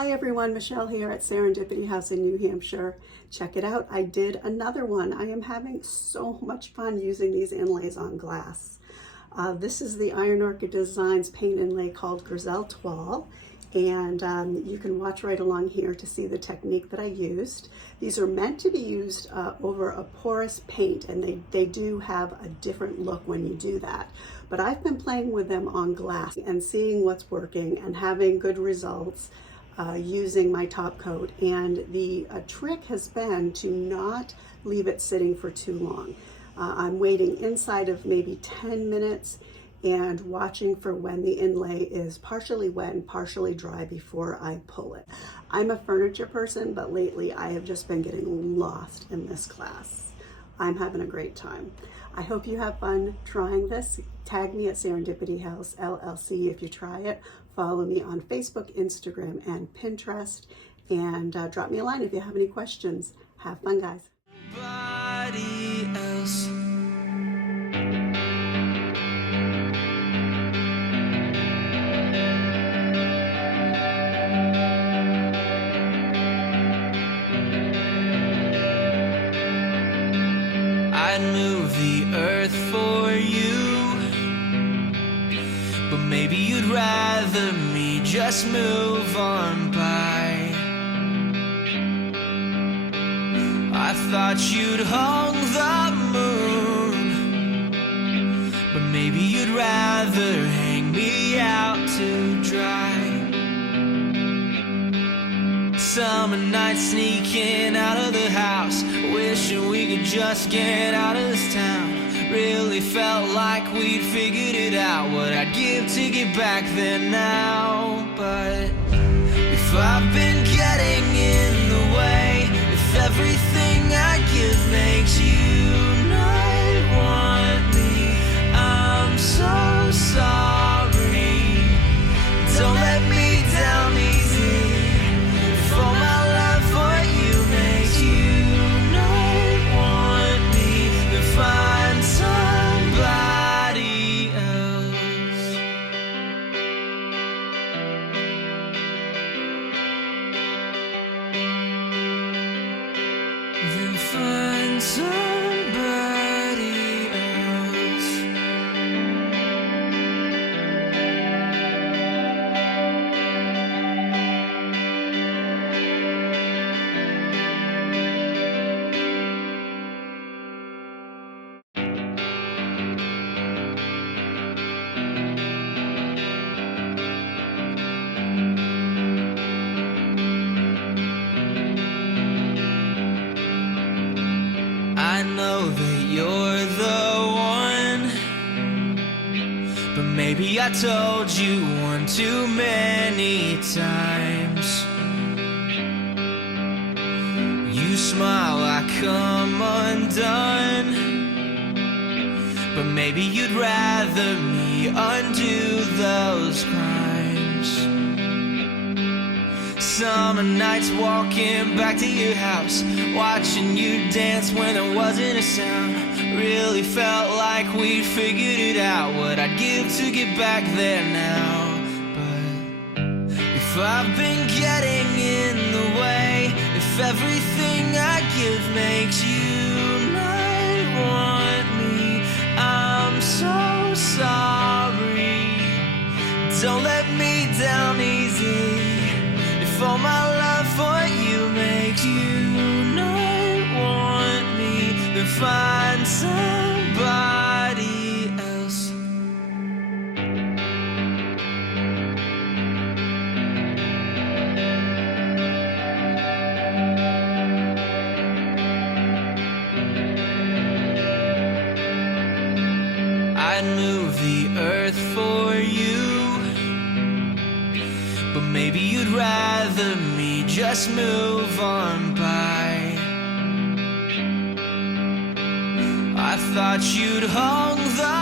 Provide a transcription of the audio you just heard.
Hi everyone, Michelle here at Serendipity House in New Hampshire. Check it out, I did another one. I am having so much fun using these inlays on glass. This is the Iron Orchid Designs paint inlay called Grisaille Toile, and you can watch right along here to see the technique that I used. These are meant to be used over a porous paint, and they do have a different look when you do that. But I've been playing with them on glass and seeing what's working and having good results using my top coat, and the trick has been to not leave it sitting for too long. I'm waiting inside of maybe 10 minutes and watching for when the inlay is partially wet and partially dry before I pull it. I'm a furniture person, but lately I have just been getting lost in this class. I'm having a great time. I hope you have fun trying this. Tag me at Serendipity House LLC if you try it. Follow me on Facebook, Instagram, and Pinterest. And drop me a line if you have any questions. Have fun, guys. Nobody else. I'd move the earth for you, but maybe you'd rather me just move on by. I thought you'd hung the moon, but maybe you'd rather hang me out to dry. Summer night sneaking out of the house, wishing we could just get out of this town. Really felt like we'd figured it out, what I'd give to get back there now. But if I've been getting in the way, if everything I give makes you not want me, I'm so sorry. Don't let me down easy. If all my love for you makes you not want me, then find somebody else. Then find somebody else. I know that you're the one, but maybe I told you one too many times. You smile, I come undone, but maybe you'd rather me undo those crimes. Summer nights walking back to your house, watching you dance when there wasn't a sound. Really felt like we'd figured it out, what I'd give to get back there now. But if I've been getting in the way, if everything I give makes you not want me, I'm so sorry. Don't let me down easy. If all my love for you makes you not want me, then find somebody else. I'd move the earth for you, but maybe you'd rather me just move on by. I thought you'd hung the